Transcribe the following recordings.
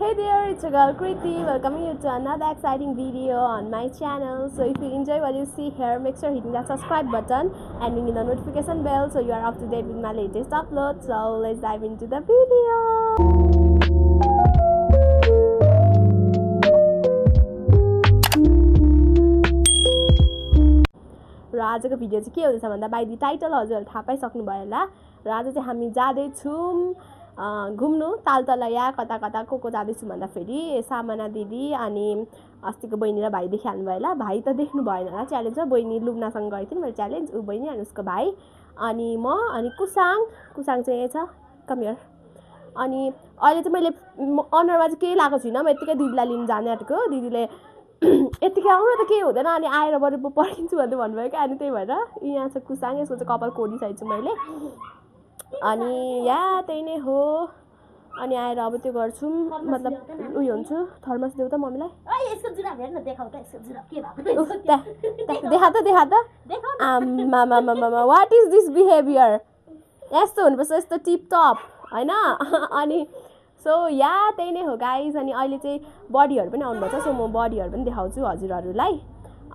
Hey there, it's your girl Kriti. Welcoming you to another exciting video on my channel. So if you enjoy what you see here, make sure hitting that subscribe button and ringing the notification bell so you are up to date with my latest uploads. So let's dive into the video. र आजको video चाहिँ के हुँदैछ भन्दा by the title हजुरहरूले थाहा पाइसक्नु भयो होला। र आज चाहिँ हामी जाँदैछौँ घुम्नु तालतला या कता कता को जाँदैछु भन्दाखेरि सामना दिदी अनि अस्तिको बहिनी र भाइ देखिहाल्नु भयो होला। भाइ त देख्नु भएन होला, च्यालेन्ज बहिनी लुग्नासँग गएको थिएँ मैले च्यालेन्ज, ऊ बहिनी अनि उसको भाइ अनि म अनि कुसाङ चाहिँ यही छ कम हियर। अनि अहिले चाहिँ मैले अनुहारमा चाहिँ केही लगाएको छुइनँ, म यत्तिकै दिदीलाई लिन जाने आँटेको। दिदीले यत्तिकै आउनु त केही हुँदैन अनि आएर बरु पर्खिन्छु भन्दै भन्नुभयो क्या। अनि त्यही भएर यहाँ छ कुसाङ, यसको चाहिँ कपाल कोडिसकेको छु मैले। अनि यहाँ त्यही नै हो। अनि आएर अब त्यो गर्छु मतलब उयो हुन्छु। थर्मस देऊ त मम्मीलाई। देखा त आम्मामामामा वाट इज दिस बिहेभियर, यस्तो हुनुपर्छ, यस्तो टिपटप होइन। अनि सो या त्यही नै हो गाइज। अनि अहिले चाहिँ बडीहरू पनि आउनुभएको छ, सो म बडीहरू पनि देखाउँछु हजुरहरूलाई।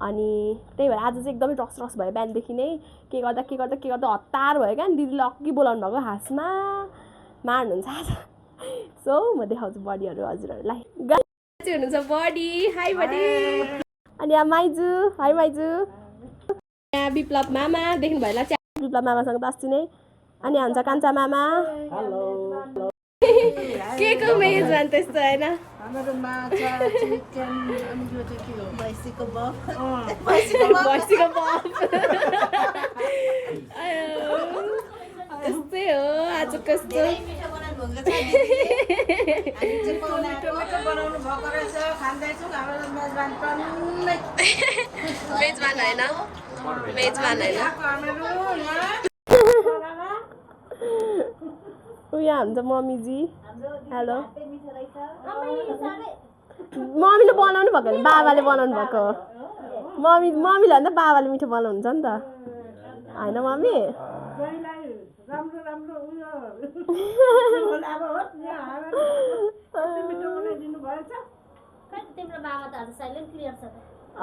अनि त्यही भएर आज चाहिँ एकदमै रस भयो, बिहानदेखि नै के गर्दा हतार भयो क्या। अनि दिदीले अघि बोलाउनु भएको हाँसमा मार्नुहुन्छ आज। सो म देखाउँछु बडीहरू हजुरहरूलाई। गाइज हुनुहुन्छ बडी, हाई बडी। अनि यहाँ माइजू, हाई माइजू। यहाँ विप्लव मामा देख्नु भयो होला, विप्लव मामासँग त अस्ति नै। अनि यहाँ हुन्छ कान्छा मामा। के को मेजबान त्यस्तो होइन। हाम्रो माछा चिकन अनि यो चाहिँ के हो भैँसीको बफ। भैँसीको बफ त्यस्तै हो आज कस्तो मिठो बनाउनु भएको छ दिदीले। टमेटो बनाउनु भएको रहेछ, खाँदैछौँ। हाम्रो मेजबान टन्नै मेजबान होइन, मेजबान होइन। यहाँ हुन्छ मम्मीजी, हेलो। मम्मीले बनाउनु भएको होइन, बाबाले बनाउनु भएको हो। मम्मीले भन्दा बाबाले मिठो बनाउनुहुन्छ नि त होइन मम्मी।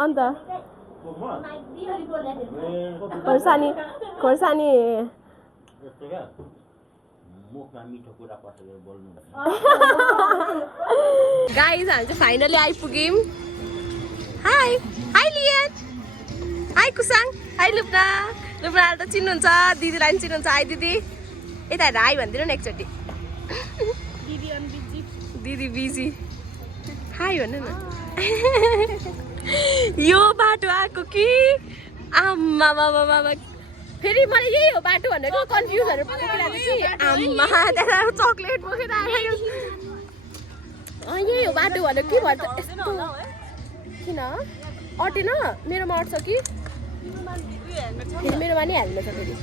अन्त खोर्सानी गाइज हामी चाहिँ फाइनली आइपुग्यौँ। हाई लियन, हाई कुसाङ, हाई लुप्नाले त चिन्नुहुन्छ, दिदीलाई पनि चिन्नुहुन्छ। हाई दिदी, यता हेर हाई भनिदिनु न एकचोटि। दिदी बिजी, हाई भन्नु न। यो बाटो आएको कि आम्मा फेरि मलाई यही हो बाटो भनेको कन्फ्युजहरू पुगिरहेको कि आम्मा त्यहाँ चक्लेट बोकेर आयो। यही हो बाटो भनेको कि भन्छ यस्तो किन अटेन, मेरोमा अट्छ कि फेरि मेरोमा नि हेल्मेट छ। फेरि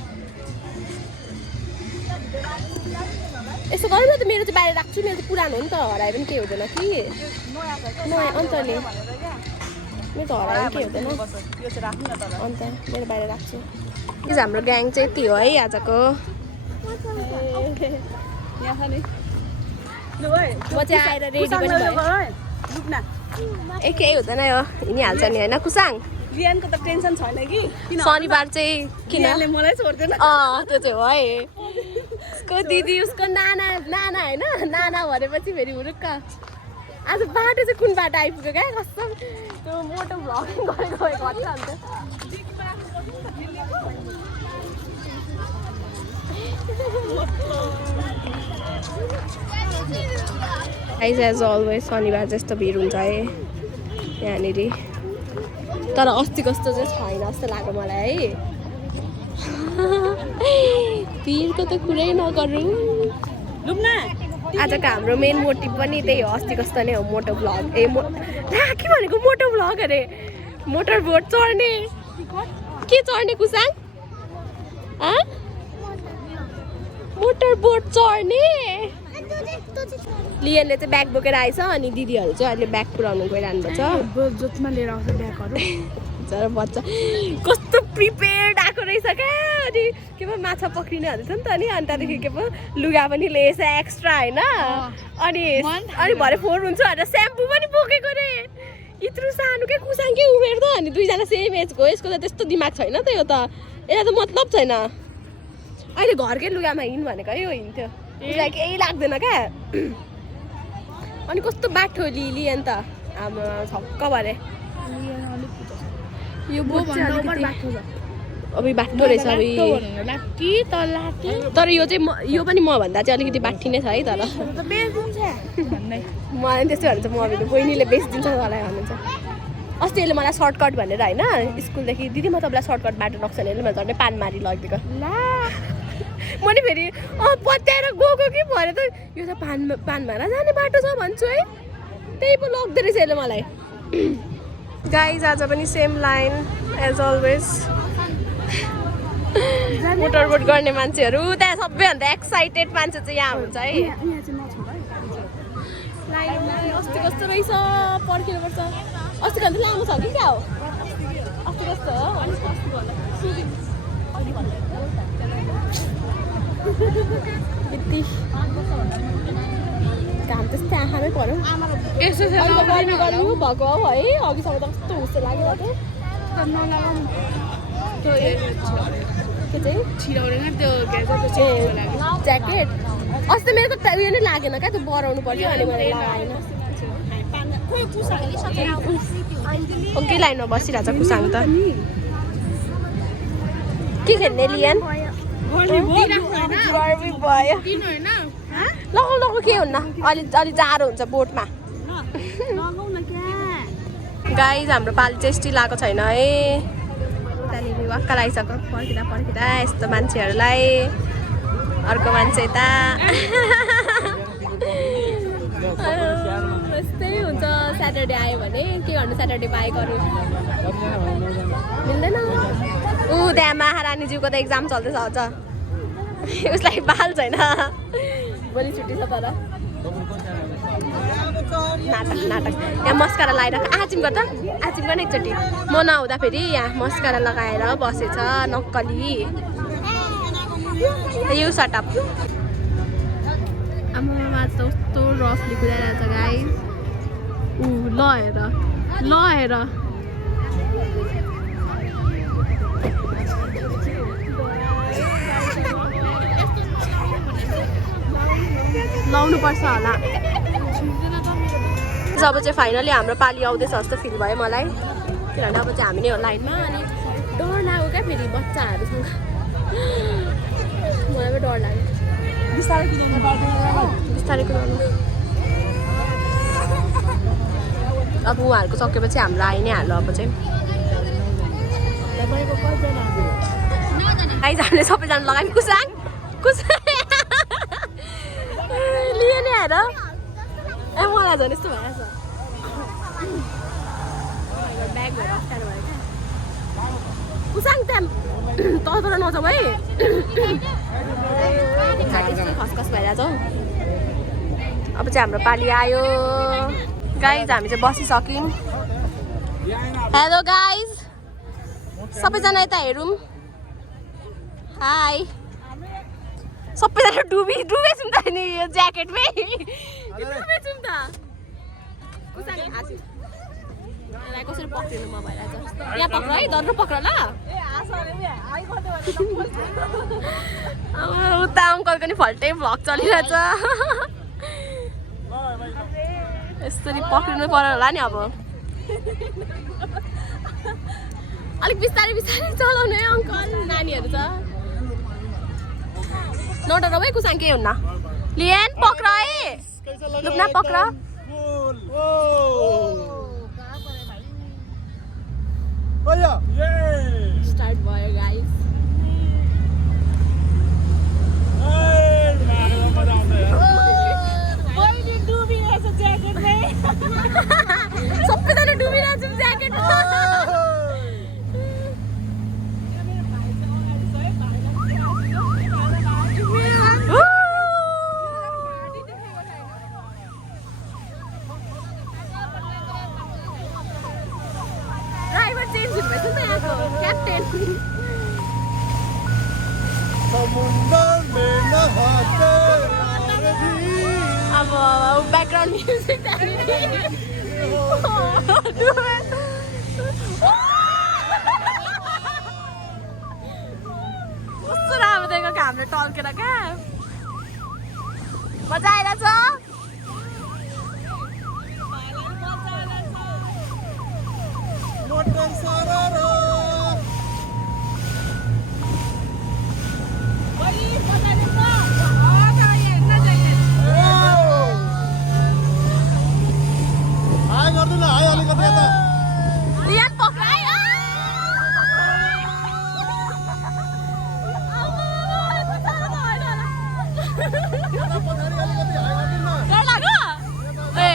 यसो गरौँ न त, मेरो चाहिँ बाहिर राख्छु, मेरो चाहिँ पुरानो हो नि त, हरायो पनि केही हुँदैन कि नयाँ। अन्त नि मेरो त हरायो पनि केही हुँदैन, अन्त मेरो बाहिर राख्छु। हाम्रो ग्याङ चाहिँ यति हो है आजको। म चाहिँ आएर रेडी पनि भयो, एकै हुँदैन यो हिँडिहाल्छ नि होइन कुसाङ। रियानको त टेन्सन छैन कि शनिबार चाहिँ किन मलाई छोड्दैन। त्यो चाहिँ हो है। उसको दिदी उसको नाना होइन, नाना भनेपछि फेरि हुरुक्क। आज बाटो चाहिँ कुन बाटो आइपुग्यो क्या, कसम त्यो मोटो भ्लगिङ गरेको भए घट्छ अन्त। एज अलवेज शनिबार जस्तो भिड हुन्छ है यहाँनिर, तर अस्ति कस्तो चाहिँ छैन जस्तो लाग्यो मलाई है। भिडको त कुरै नगरौँ। आजको हाम्रो मेन मोटिभ पनि त्यही हो, अस्ति कस्तो नै हो मोटो भ्लग। के भनेको मोटो भ्लग अरे, मोटर बोट चढ्ने। के चढ्ने कुसाङ? मोटर बोट चढ्ने। लियनले चाहिँ ब्याग बोकेर आएछ अनि दिदीहरू चाहिँ अहिले ब्याग पुऱ्याउनु गइरहनु भएको छ। जोतमा लिएर आउँछ ब्यागहरू। बिचरा बच्चा कस्तो प्रिपेयर्ड आएको रहेछ क्या अनि के पो माछा पक्रिने भन्दैछ नि त अनि त्यहाँदेखि के पो लुगा पनि लिएछ एक्स्ट्रा होइन अनि भरे फोहोर हुन्छ भनेर स्याम्पू पनि बोकेको रे यत्रो सानो के कुसाङकै उमेर त अनि दुईजना सेम एजको यसको त त्यस्तो दिमाग छैन त यो त यसलाई त मतलब छैन अहिले घरकै लुगामा हिँड भनेको है यो हिँड्थ्यो उसलाई केही लाग्दैन क्या अनि कस्तो बाठो लिएँ नि त हाम्रो छक्क भरे यो अब बाठो रहेछ तर यो चाहिँ यो पनि मभन्दा चाहिँ अलिकति बाठी नै छ है तर मलाई त्यस्तो भन्छ म अब बहिनीले बेचिदिन्छ मलाई भन्नुहुन्छ अस्ति यसले मलाई सर्टकट भनेर होइन स्कुलदेखि दिदी म तपाईँलाई सर्टकट बाटो लग्छ भने मैले झन्डै पानमारी लगिदिएको मैले फेरि पत्याएर गएको कि भरे त यो त पानमारा जाने बाटो छ भन्छु है त्यही पो लग्दो रहेछ यसले मलाई गाइज आज पनि same line as always motorboat गर्ने मान्छेहरू त्यहाँ सबैभन्दा एक्साइटेड मान्छे चाहिँ यहाँ हुन्छ है अस्ति कस्तो रहेछ पर्खिनुपर्छ अस्ति भन्दा लामो छ कि क्या हो अस्ति कस्तो हो यति घाम त्यस्तै आँखामै पऱ्यो भएको हो है अघिसम्म त कस्तो हुस्से लाग्यो के चाहिँ ज्याकेट अस्ति मेरो त उयो नै लागेन क्या त्यो बढाउनु पर्यो अनि मैले लगाएन अघि लाइनमा बसिरहेछ कुसाङ त के खेल्ने लियन लगाउ के हुन्न अलि जाडो हुन्छ बोटमा गाइज हाम्रो पाली चाहिँ स्टिल आएको छैन है उतानिर वाक्क लगाइसक्यो पर्खिँदा यस्तो मान्छेहरूलाई अर्को मान्छे त यस्तै हुन्छ स्याटरडे आयो भने के गर्नु स्याटरडे बाहेक अरू मिल्दैन ऊ त्यहाँ महारानीज्यूको त एक्जाम चल्दैछ अझ उसलाई बाल छैन भोलि छुट्टी छ तर नाटक यहाँ मस्कारा लगाएर आचिम गर्दा आचिम गर्न एकचोटि म नहुँदा फेरि यहाँ मस्कारा लगाएर बसेछ नक्कली यो सटअप आमामा त कस्तो रफली कुदाइरहेछ गाइस ल हेर लाउनु पर्छ होला जब चाहिँ फाइनली हाम्रो पाली आउँदैछ जस्तो फिल भयो मलाई किनभने अब चाहिँ हामी नै हो लाइनमा अनि डर लाग्यो क्या फेरि बच्चाहरूसँग मलाई पनि डर लाग्यो बिस्तारै कुदाउनु अब उहाँहरूको सकेपछि हाम्रो आइ नै हाल्यो अब चाहिँ गाइज हामीले सबैजना लगायौँ कुसाङ लिएँ नि आएर ए मलाई झन् यस्तो भइरहेछ ब्यागहरू अप्ठ्यारो भयो क्या कुसाङ त्यहाँ तर नजाऊ है खसखस भइरहेछ हौ अब चाहिँ हाम्रो पाली आयो गाइज हामी चाहिँ बसिसक्यौँ हेलो गाइज सबैजना यता हेरौँ हाई सबैजना डुबेछौँ त नि यो ज्याकेटमै डुबेछौँ त कसरी पक्रिनु म भइरहेछ यहाँ पक्र है दर्रो पक्र ल उता अङ्कलको नि फल्टै भ्लग चलिरहेछ यसरी पक्रिनु पर्यो होला नि अब अलिक बिस्तारै चलाउनु है अङ्कल नानीहरू छ नडराउ है कुसाङ केही हुन्न लिएन पक्र है लुक्ना पक्र स्टार्ट भयो गाइस सबैजना डुबिरहेछौँ ज्याकेटमा ड्राइभर चेन्ज हुँदैछ क्याप्टेन समुंदर में नहाते अब ब्याकग्राउन्ड म्युजिक कस्तो राम्रो देखेको हाम्रो टल्केर क्या मजा आइरहेछ मोटर सररो हाय गर्दैन हाय अलिकति यता यहाँ पक्रायो यता पछाडि अलिकति हाय गर्दैन डर लाग्यो ए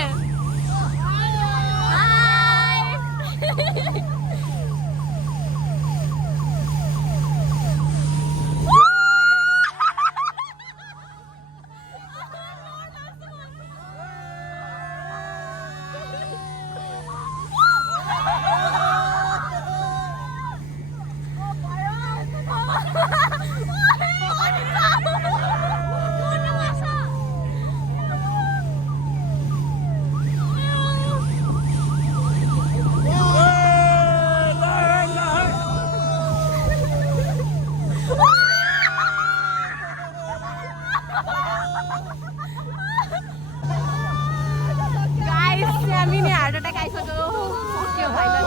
हाय मिनी हार्ट एट्याक आइसक्यो सक्यो फाइनल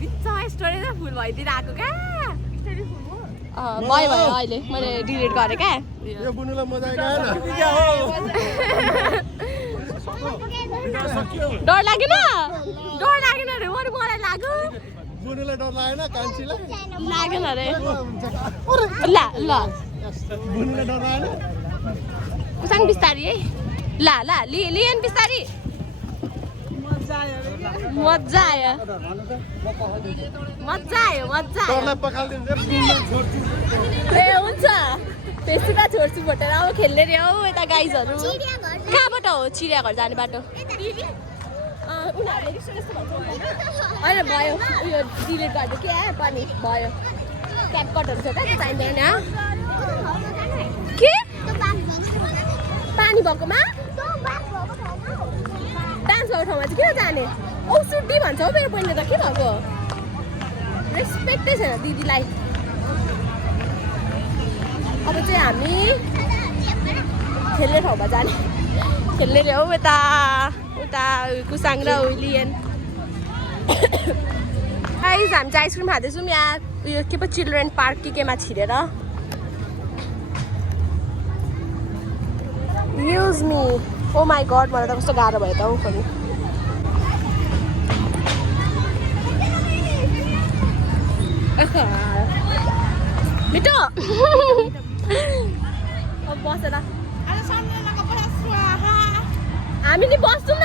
बित्था स्टोरी चाहिँ फुल भइदिएर आएको क्या भयो भयो अहिले मैले डिलिट गरेँ क्या यो बुनुलाई मजा आएको डर लागेन अरे अरू मलाई लाग्यो बुनुलाई डर लागेन कान्छीलाई लागेन अरे ल ल बुनुलाई डर लागेन कुसाङ बिस्तारी है ल ल लिएन बिस्तारी मजा आयो डरलाई पखाल्दिन्छ बुनुलाई छोड्छु ए हुन्छ बेसीका छोड्छु भोटेर अब खेल्ने रे हौ यता गाइजहरू कहाँबाट हो चिडियाघर जाने बाटो उनीहरूले रिस जस्तो भन्छ होइन भयो उयो डिलिट गरिदियो के पनि भयो क्यापकटहरू छ क्या त्यो चाहिँदैन के पानी भएकोमा डान्स भएको ठाउँमा चाहिँ किन जाने औ सुड्डी भन्छ हौ मेरो बहिनीले त के भएको रेस्पेक्टै छैन दिदीलाई अब चाहिँ हामी खेल्ने ठाउँमा जाने खेल्ने रे हौ यता उता कुसाङ र लिएन गाइस हामी चाहिँ आइसक्रिम खाँदैछौँ यहाँ उयो के पो चिल्ड्रेन पार्क केमा छिरेर युज मी ओ माई गड मलाई त कस्तो गाह्रो भयो त हौ पनि मिठो अब बसेर हामी नि बस्छौँ न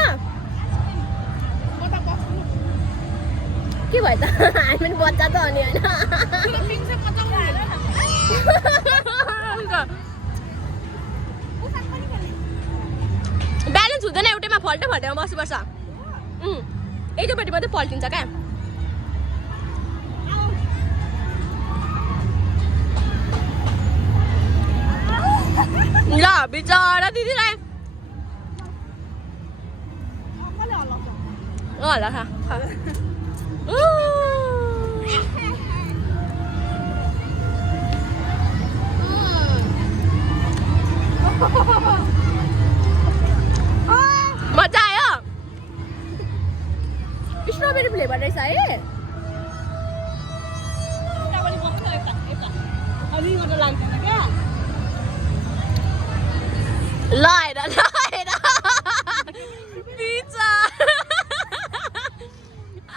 के भयो त हामी पनि बच्चा त हो नि होइन ब्यालेन्स हुँदैन एउटैमा फल्टै फल्टैमा बस्नुपर्छ एउटैपट्टि मात्रै पल्टिन्छ क्या ल बिचरा दिदीलाई ल खा मजा आयो स्ट्रबेरी फ्लेभर रहेछ है ल हेर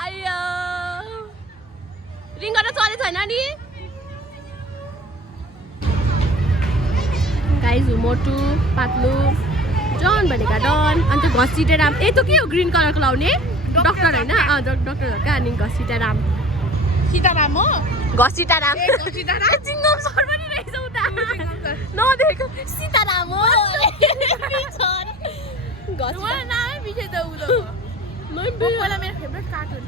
आयो रिङ गर्न चले छैन नि गाइज मोटु पातलु डन भनेका डन अन्त घसिटे राम ए त के हो ग्रिन कलरको लाउने डक्टर होइन डक्टर हो क्या अनि घसिटा राम सीताराम हो घसिटा राम चिङ्गम सर पनि रहेछ उता नदेखेको सीताराम हो नामै बिर्से त उलो मेरो फेभरेट कार्टुन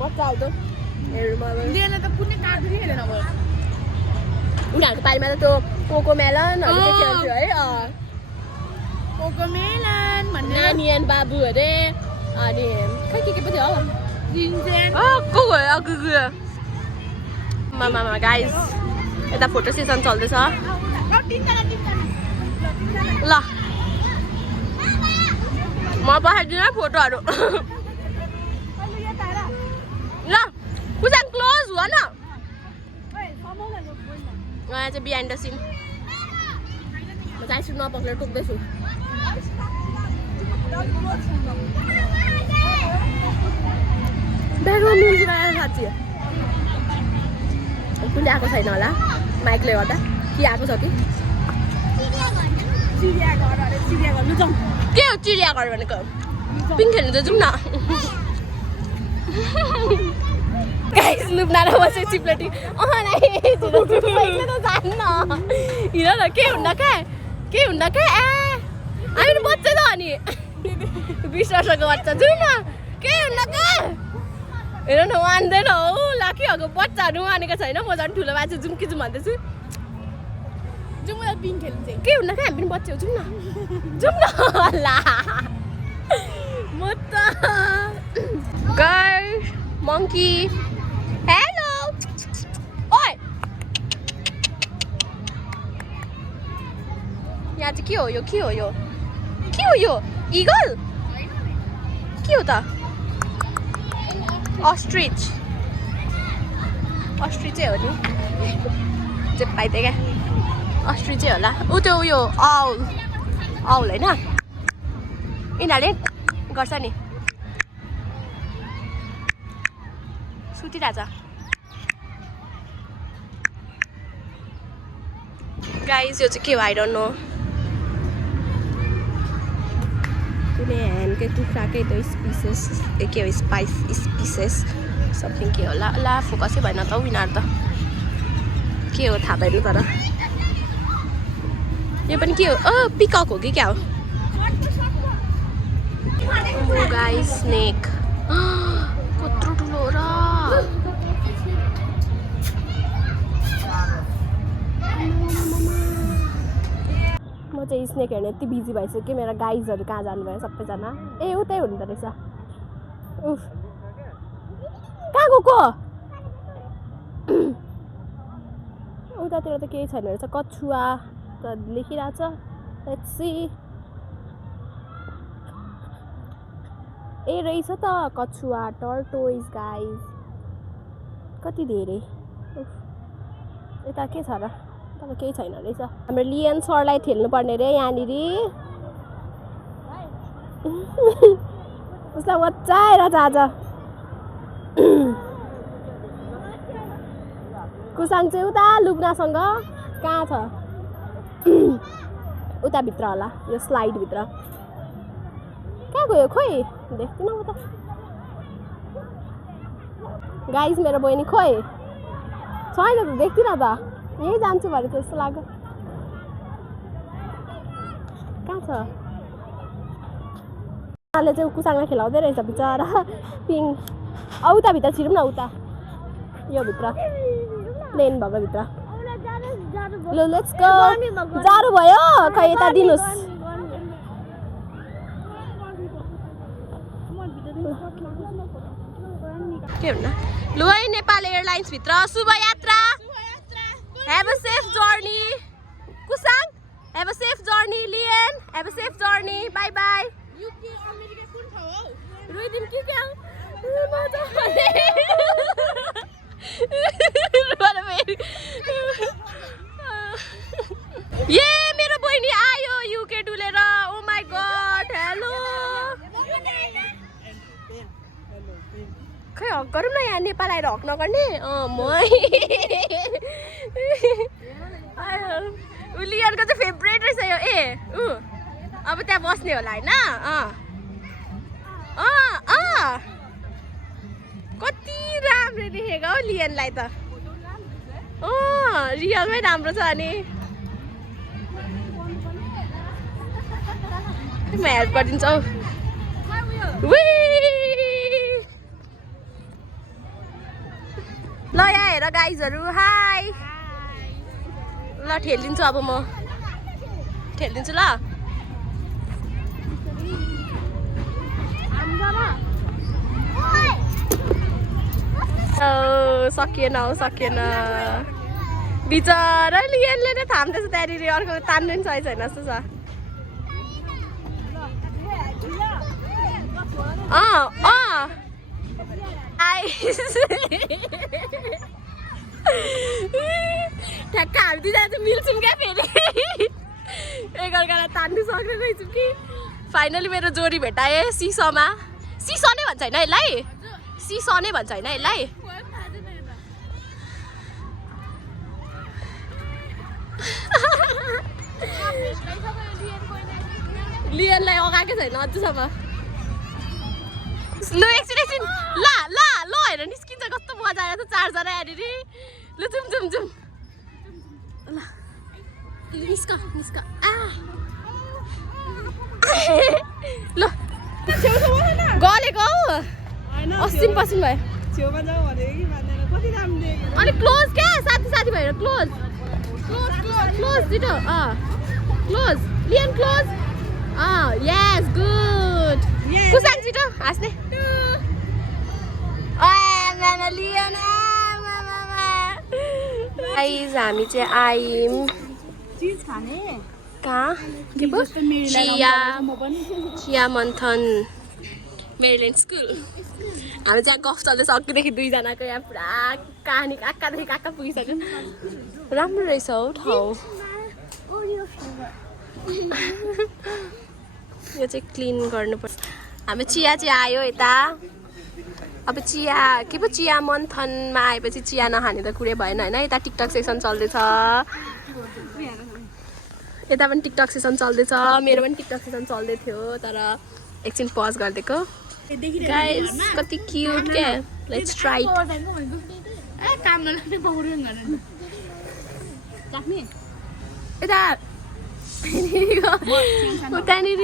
मजा आउँछ लिएन त कुनै काट्दै हेरेन अब उनीहरूको पालिमा त त्यो कोकोमेलनहरू के खेल्थ्यो है कोकोमेलन भन्ने नानी एन्ड बाबु अरे अनि खै के पो थियो जिन्जेन मामा गाइज यता फोटो सेसन चल्दैछ ल म पठाइदिनु फोटोहरू ल कुजान क्लोज हुन यहाँ चाहिँ बिहाइन्ड द सिन म चाहिँ आइसक्रिम नपक्लेर टोक्दैछु ब्यागमा म्युजिक आएर साँच्ची कुनै आएको छैन होला माइकले गर्दा के आएको छ कि के हो चिडियाघर भनेको पिङ खेल्नु त जाउँ न गाइस लुप्ना र बसे चिप्लेटी जान्न हिँड न के हुन्न क्या हामी बच्चा त अनि 20 वर्षको बच्चा जाउँ न के हुन्न क्या हेर न मान्दैन हौ ला के हको बच्चाहरू मानेको छैन म झन् ठुलो मान्छे जाउँ कि जाउँ भन्दैछु जाउँ न पिङ खेल्नु चाहिँ के हुन्न क्या हामी पनि बच्चा जाउँ न ला म त गाइस monkey hello ओइ यहाँ चाहिँ के हो यो इगल के हो त ऑस्ट्रिच चाहिँ हो नि जे पाइदिए क्या ऑस्ट्रिच चाहिँ होला ऊ त्यो उयो आउल होइन यिनीहरूले गर्छ नि सुतिरहेछ गाइस यो चाहिँ के हो आई डोन्ट नो कुनै ह्यान्डकै कुखुराकै त्यो स्पिसेस के हो स्पिसेस समथिङ के होला ला फोकसै भएन त उनीहरू त के हो थाहा भएन तर यो पनि के हो पिकक हो कि क्या हो गाइस स्नेक कत्रो ठुलो हो र म चाहिँ स्नेक हेर्ने यति बिजी भइसक्यो कि मेरो गाइजहरू कहाँ जानुभयो सबैजना ए उतै हुँदो रहेछ उफ कहाँ गएको उतातिर त केही छैन रहेछ कछुवा त लेखिरहेछ लेट्स सी ए रहेछ त कछुवा टर्टोइज गाइज कति धेरै यता के छ र तर केही छैन रहेछ हाम्रो लियन सरलाई ठेल्नु पर्ने रे यहाँनिर उसलाई मजाएर आज कुसाङ चाहिँ उता लुब्नासँग कहाँ छ उताभित्र होला यो स्लाइडभित्र कहाँ गयो खोइ देख्दिनँ म त गाइज मेरो बहिनी खोइ छैन त देख्दिनँ त यही जान्छु भने जस्तो लाग्यो कहाँ छ उनीहरूले चाहिँ कुसाङलाई खेलाउँदै रहेछ बिचरा पिङ उताभित्र छिरौँ न उता यो भित्र प्लेन भएको भित्र ल लेट्स गो जाडो भयो खै यता दिनुहोस् के भन्नु लु है नेपाल एयरलाइन्स भित्र शुभ यात्रा Have a safe journey. Kusang, have a safe journey. Lian, have a safe journey. Bye bye. UK America कुन ठाउँ हो रोइदिम के क्या ये मेरो बहिनी आयो युके डुलेर ओ माई गॉड हेलो खै हक गरौँ न यहाँ नेपाल आएर हक नगर्ने लियनको चाहिँ फेभरेट रहेछ यो ए अब त्यहाँ बस्ने होला होइन कति राम्रो देखेको हौ लियनलाई त रियलमै राम्रो छ अनि म हेल्प गरिदिन्छु हौ हेर गाइजहरू हाई ल ठेलिदिन्छु अब म ठेलिदिन्छु ल सकिएन हौ सकिएन बिचरा लिएनले नै थाम्दैछ त्यहाँनिर अर्को तान्नु नि सही छैन जस्तो छ ठ्याक्क हामी दुईजना चाहिँ मिल्छौँ क्या फेरि एकअर्कालाई तान्नु सक्ने रहेछौँ कि फाइनली मेरो जोडी भेटाएँ सिसोमा सिसो नै भन्छ होइन यसलाई सिसो नै भन्छ होइन यसलाई लियनलाई अगाएकै छैन अझसम्म ल एकछिन ल ल ल हेर निस्किन्छ कस्तो मजा आएर छ चारजना यहाँनिर ल जाउँ जाउँ जाउँ ल निस्क निस्क ल गलेको हौ अस्ति पसिन भयो अनि क्लोज क्या साथी साथी भएर क्लोज क्लोज छिटो क्लोज लियन क्लोज यस गुड कुसाङ छिटो हाँस्ने लियन गाइज हामी चाहिँ आयौँ कहाँ के पो चिया मन्थन मेरील्यान्ड स्कुल हामी चाहिँ गफ चल्दैछ अघिदेखि दुईजनाको यहाँ पुरा कहानी कहाँदेखि कहाँ पुगिसक्यो राम्रो रहेछ हौ ठाउँ यो चाहिँ क्लिन गर्नुपर्छ हामी चिया चाहिँ आयो यता अब चिया के पो चिया मन्थनमा आएपछि चिया नखाने त कुरै भएन होइन यता टिकटक सेसन चल्दैछ यता पनि टिकटक सेसन चल्दैछ मेरो पनि टिकटक सेसन चल्दै थियो तर एकछिन पज गरिदिएको गाइस कति क्युट क्या लेट्स ट्राई यता त्यहाँनिर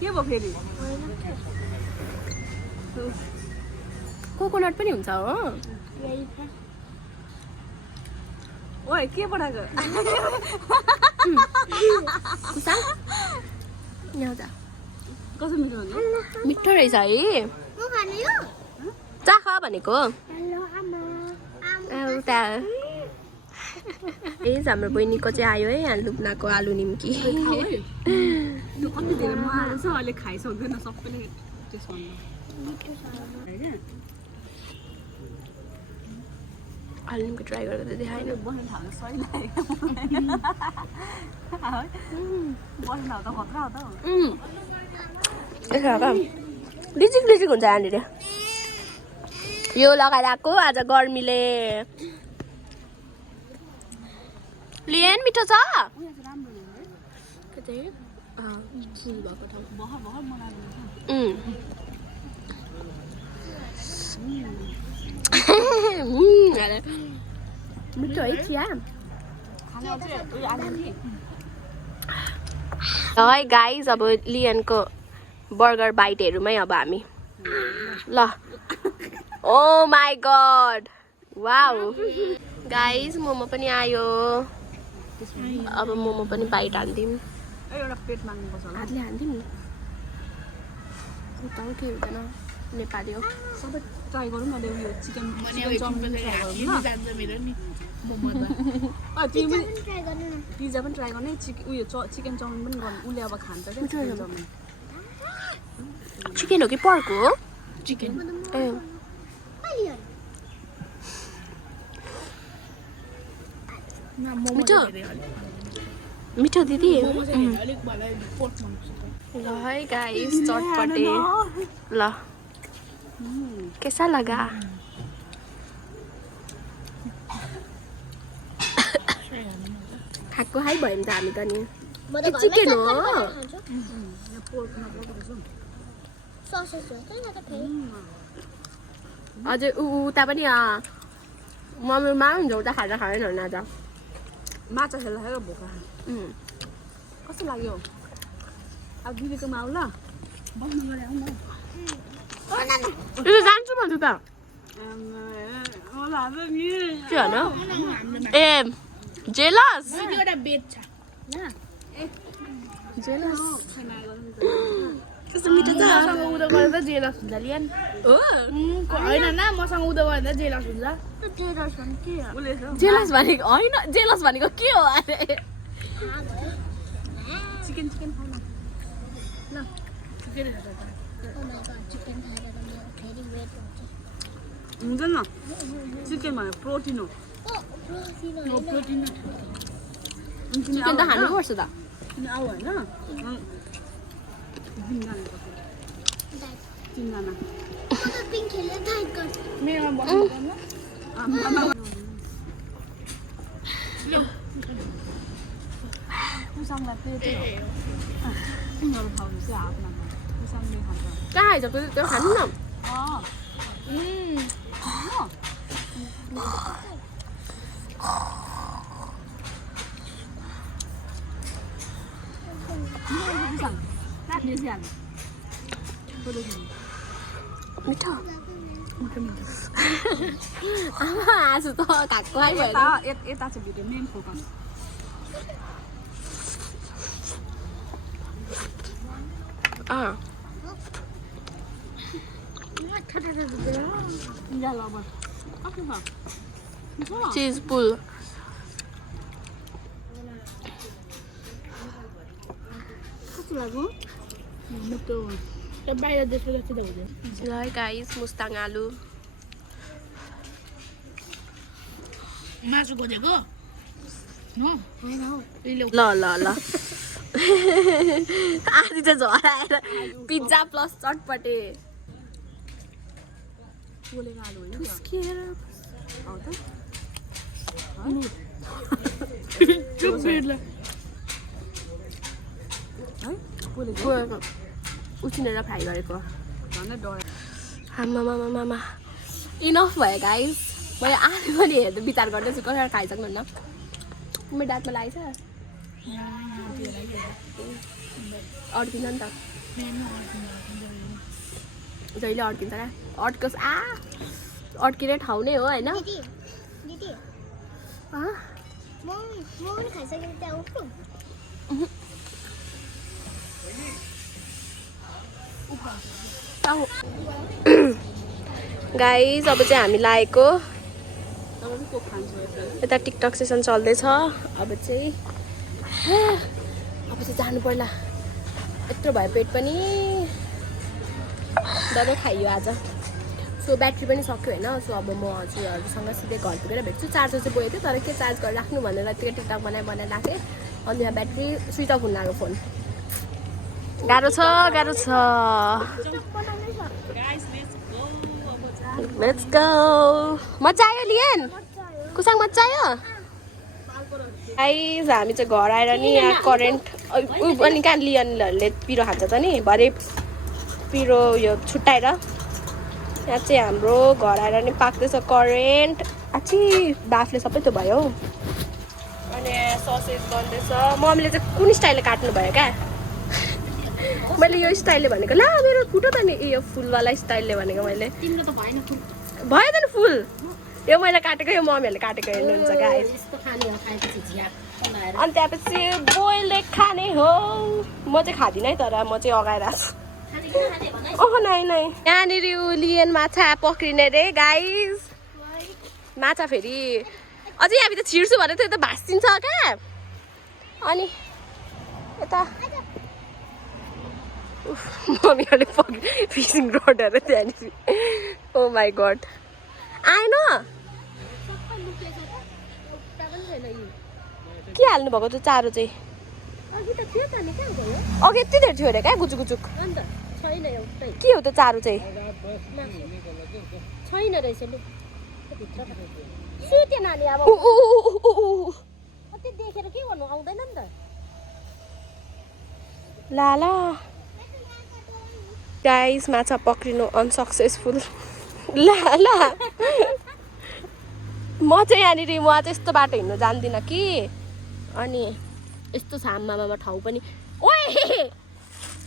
के भयो फेरि कोकोनट पनि हुन्छ हो ओए के बनाएको कस्तो मिठो हुन्छ मिठो रहेछ है चाख भनेको उता ए हाम्रो बहिनीको चाहिँ आयो है यहाँ लुब्नाको आलु निम्की आलु निम्की ट्राई गरेर देखाएन लिचिक लिचिक हुन्छ यहाँनिर यो लगाएर आएको आज गर्मीले लियन मिठो छ मिठो है चिया है गाइज अब लियनको बर्गर बाइटहरूमै अब हामी ल oh my god wow guys momo पनि आयो अब मोमो पनि बाइट हान्दिउँ हातले हान्दिउँ नि उता के हुँदैन नेपाली हो सबै ट्राई गरौँ न यो चिकन चाउमिन ट्राई गरौँ पिज्जा पनि ट्राई गर्ने उयो चिकन चाउमिन पनि गर्नु उसले अब खान्छ क्या चिकन चाउमिन चिकन हो कि पर्क हो चिकन ए मिठो मिठो दिदी ल है गाइस चटपटे ल कैसा लगा खाएको हाई भयो नि त हामी त नि चिकन हो हजुर उता पनि मम्मीमा हुन्छ उता खाँदा खाँदैन होला आज माछा खेल्दा खेल्दा भोक कस्तो लाग्यो अब दिदीकोमा आऊ ल जान्छु भन्छु त के भन ए जेलस एउटा बेड छ जेलस कस्तो मिठो छ मसँग उदो गर्दा जेलस हुन्छ लियन ओ होइन न मसँग उदो गर्दा जेलस हुन्छ जेलस भनेको होइन जेलस भनेको के हो अरे चिकन चिकन खाऊ न चिकन हुँदैन चिकन भने प्रोटिन हो प्रोटिन चिकन त खानुपर्छ त किन आऊ होइन तिनजना मेरोमा बस्नु पर्नु उसँगलाई प्लेटै हो तिनीहरू खाउनु चाहिँ हातमा उसँगले खान्छ कहाँ आइज त्यो खानु न मिठो आमा आजु त काको आइ भयो यता चाहिँ भिडियो मेन फोकस चिज पुल कस्तो लाग्यो मिठो त्यो बाहिर देशको जस्तो त हुँदैन ल गाइस मुस्ताङ आलु मासु खोजेको ल ल ल आधी त झराएर पिज्जा प्लस चटपटे पोलेको आलु होइन ठुस्किएर हौ त है पोलेको उसिनेर फ्राई गरेको झन् डर आमामामामा इनफ भयो गाइस मैले आलु पनि हेर्दा विचार गर्दैछु कसरी खाइसक्नुहुन्न मेरो दाँतमा लागेछ अड्किन्छ नि त जहिले अड्किन्छ क्या अड्कोस् अड्किने ठाउँ नै हो होइन गाइस अब चाहिँ हामी लागेको यता टिकटक सेसन चल्दैछ अब चाहिँ जानु पर्ला यत्रो भयो पेट पनि दबाई खाइयो आज सो ब्याट्री पनि सक्यो होइन सो अब म हजुरहरूसँग सिधै घर पुगेर भेट्छु चार्जर चाहिँ गएको थियो तर के चार्ज गरेर राख्नु भनेर त्यो टिकटक बनाएर राखेँ अनि यहाँ ब्याट्री स्विच अफ हुन लाग्यो फोन गाह्रो छ लेट्स गो मजा आयो लिएन कुसाङ मजा आयो गाइस हामी चाहिँ घर आएर नि यहाँ करेन्ट अनि कहाँ लियनहरूले पिरो खान्छ त नि भरे पिरो यो छुट्याएर यहाँ चाहिँ हाम्रो घर आएर नि पाक्दैछ करेन्ट आछि बाफले सबै त्यो भयो अनि ससेज बन्दैछ मम्मीले चाहिँ कुन स्टाइलले काट्नु भयो क्या मैले यो स्टाइलले भनेको ला मेरो फुटो त नि यो फुलवाला स्टाइलले भनेको मैले तिम्रो त भएन भयो त नि फुल यो मैले काटेको यो मम्मीहरूले काटेको हेर्नुहुन्छ गाइस अनि त्यसपछि बोइलले खाने हो म चाहिँ खाँदिनँ है तर म चाहिँ अगाएर छु नै यहाँनिर लिएन माछा पक्रिने रे गाइस माछा फेरि अझै हामी त छिर्छु भने त यता भाँसिन्छ क्या अनि यता मम्मीहरूले फिसिङ रोडहरू त्यहाँनिर ओ माई गड आएन के हाल्नु भएको त्यो चारो चाहिँ अघि यति धेरै थियो अरे क्या गुचुक गुचुक के हो त्यो चारो चाहिँ छैन रहेछ लु सुत्यो नानी अब देखेर के गर्नु आउँदैन नि त ला गाइस माछा पक्रिनु अनसक्सेसफुल ला म चाहिँ यहाँनिर म चाहिँ यस्तो बाटो हिँड्नु जान्दिनँ कि अनि यस्तो छ आमामा ठाउँ पनि ओए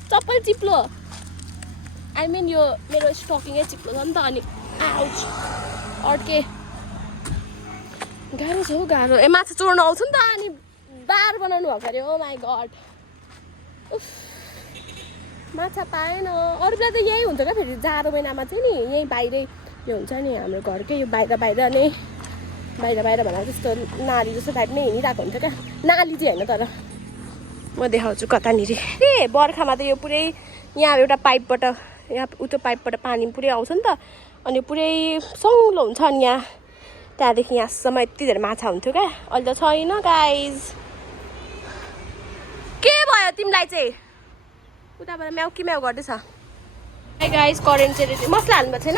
चप्पल चिप्लो आई मिन यो मेरो स्टकिङै चिप्लो छ नि त अनि आउच अड्के गाह्रो छ हौ गाह्रो ए माछा चोर्न आउँछ नि त अनि बार बनाउनु भएको अरे ओ माई गड माछा पाएन अरू बेला त यही हुन्छ क्या फेरि जाडो महिनामा चाहिँ नि यहीँ बाहिरै यो हुन्छ नि हाम्रो घरकै यो बाहिर नै बाहिर भन्दा त्यस्तो नाली जस्तो टाइप नै हिँडिरहेको हुन्छ क्या नाली चाहिँ होइन तर म देखाउँछु कतानिर ए बर्खामा त यो पुरै यहाँ एउटा पाइपबाट यहाँ उतो पाइपबाट पानी पुरै आउँछ नि त अनि पुरै सङ्लो हुन्छ अनि यहाँ त्यहाँदेखि यहाँसम्म यति धेरै माछा हुन्थ्यो क्या अहिले त छैन गाइज के भयो तिमीलाई चाहिँ उताबाट म्याउकी म्याउ गर्दैछ है गाइज करेन्ट चाहिँ रेडी मसला हाल्नु भएको छैन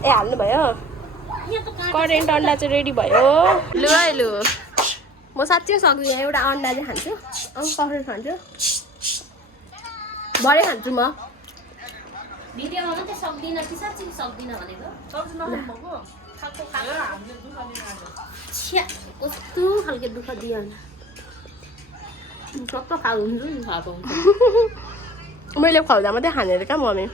ए हाल्नुभयो करेन्ट अन्डा चाहिँ रेडी भयो लु है लु म साँच्चै सक्दिनँ एउटा अन्डा चाहिँ खान्छु कसरी खान्छु भरे खान्छु म भिडियोमा मात्रै सक्दिनँ कि साँच्चै सक्दिनँ भनेको छ्या कस्तो खालको दुःख दियो कस्तो खालको हुन्छ नि खाएको हुन्छ मैले खुवाउँदा मात्रै खाने अरे क्या मम्मी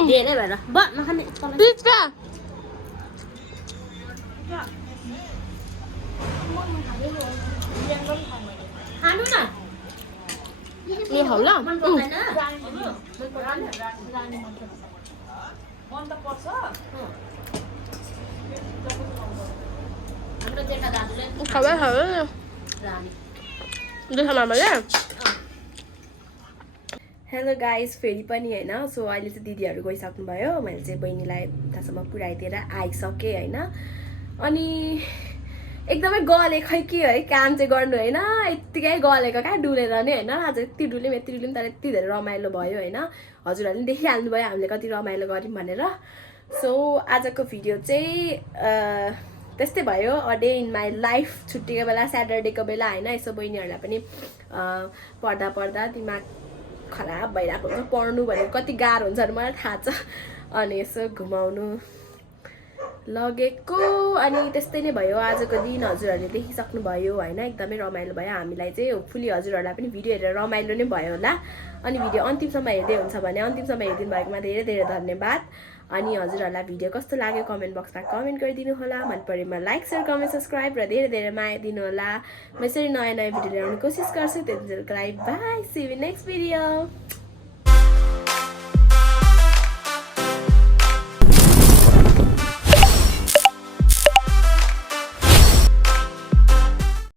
धेरै भएर ब नखाने पिज्जा खानु न ए खाऊ ल मन पर्दैन हाम्रो जेठा दाजुले खाऊ रानी दुःख मामाले हेलो गाइज फेरि पनि होइन सो अहिले चाहिँ दिदीहरू गइसक्नुभयो मैले चाहिँ बहिनीलाई उतासम्म पुऱ्याइदिएर आइसकेँ होइन अनि एकदमै गले खै के है काम चाहिँ गर्नु होइन यत्तिकै गलेको क्या डुलेर नै होइन आज यति डुल्यौँ तर यति धेरै रमाइलो भयो होइन हजुरहरूले पनि देखिहाल्नु भयो हामीले कति रमाइलो गऱ्यौँ भनेर सो आजको भिडियो चाहिँ त्यस्तै भयो a day in my life छुट्टीको बेला स्याटरडेको बेला होइन यसो बहिनीहरूलाई पनि पढ्दा दिमाग खराब भइरहेको हुन्छ पढ्नु भनेको कति गाह्रो हुन्छ मलाई थाहा छ अनि यसो घुमाउनु लगेको अनि त्यस्तै नै भयो आजको दिन हजुरहरूले देखिसक्नुभयो होइन एकदमै रमाइलो भयो हामीलाई चाहिँ होपफुली हजुरहरूलाई पनि भिडियो हेरेर रमाइलो नै भयो होला अनि भिडियो अन्तिमसम्म हेर्दै हुन्छ भने अन्तिमसम्म हेरिदिनु भएकोमा धेरै धेरै धन्यवाद अनि हजुरहरूलाई भिडियो कस्तो लाग्यो कमेन्ट बक्समा कमेन्ट गरिदिनु होला मन परेमा लाइक सेयर कमेन्ट सब्सक्राइब र धेरै धेरै माया दिनु होला म यसरी नयाँ भिडियो ल्याउने कोसिस गर्छु त्यतिखेरको लागि bye see you next video